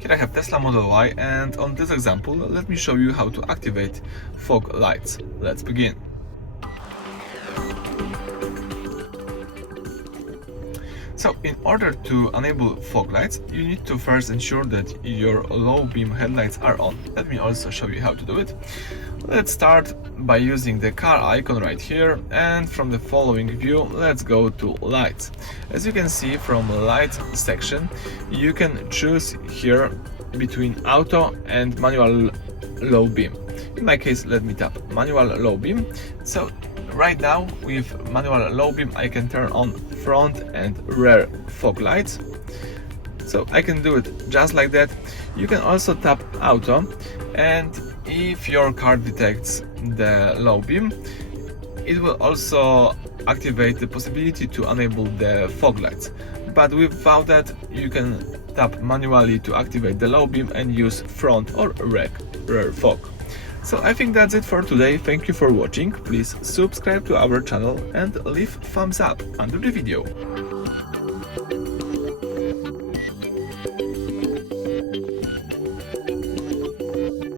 Here I have Tesla Model Y, and on this example, let me show you how to activate fog lights. Let's begin. So, in order to enable fog lights, you need to first ensure that your low beam headlights are on. Let me also show you how to do it. Let's start by using the car icon right here, and from the following view, let's go to lights. As you can see from lights section, you can choose here between auto and manual low beam. In my case, let me tap manual low beam. So right now with manual low beam I can turn on front and rear fog lights. So I can do it just like that. You can also tap auto, and if your car detects the low beam, it will also activate the possibility to enable the fog lights. But without that, you can tap manually to activate the low beam and use front or rear fog. So I think that's it for today. Thank you for watching. Please subscribe to our channel and leave thumbs up under the video.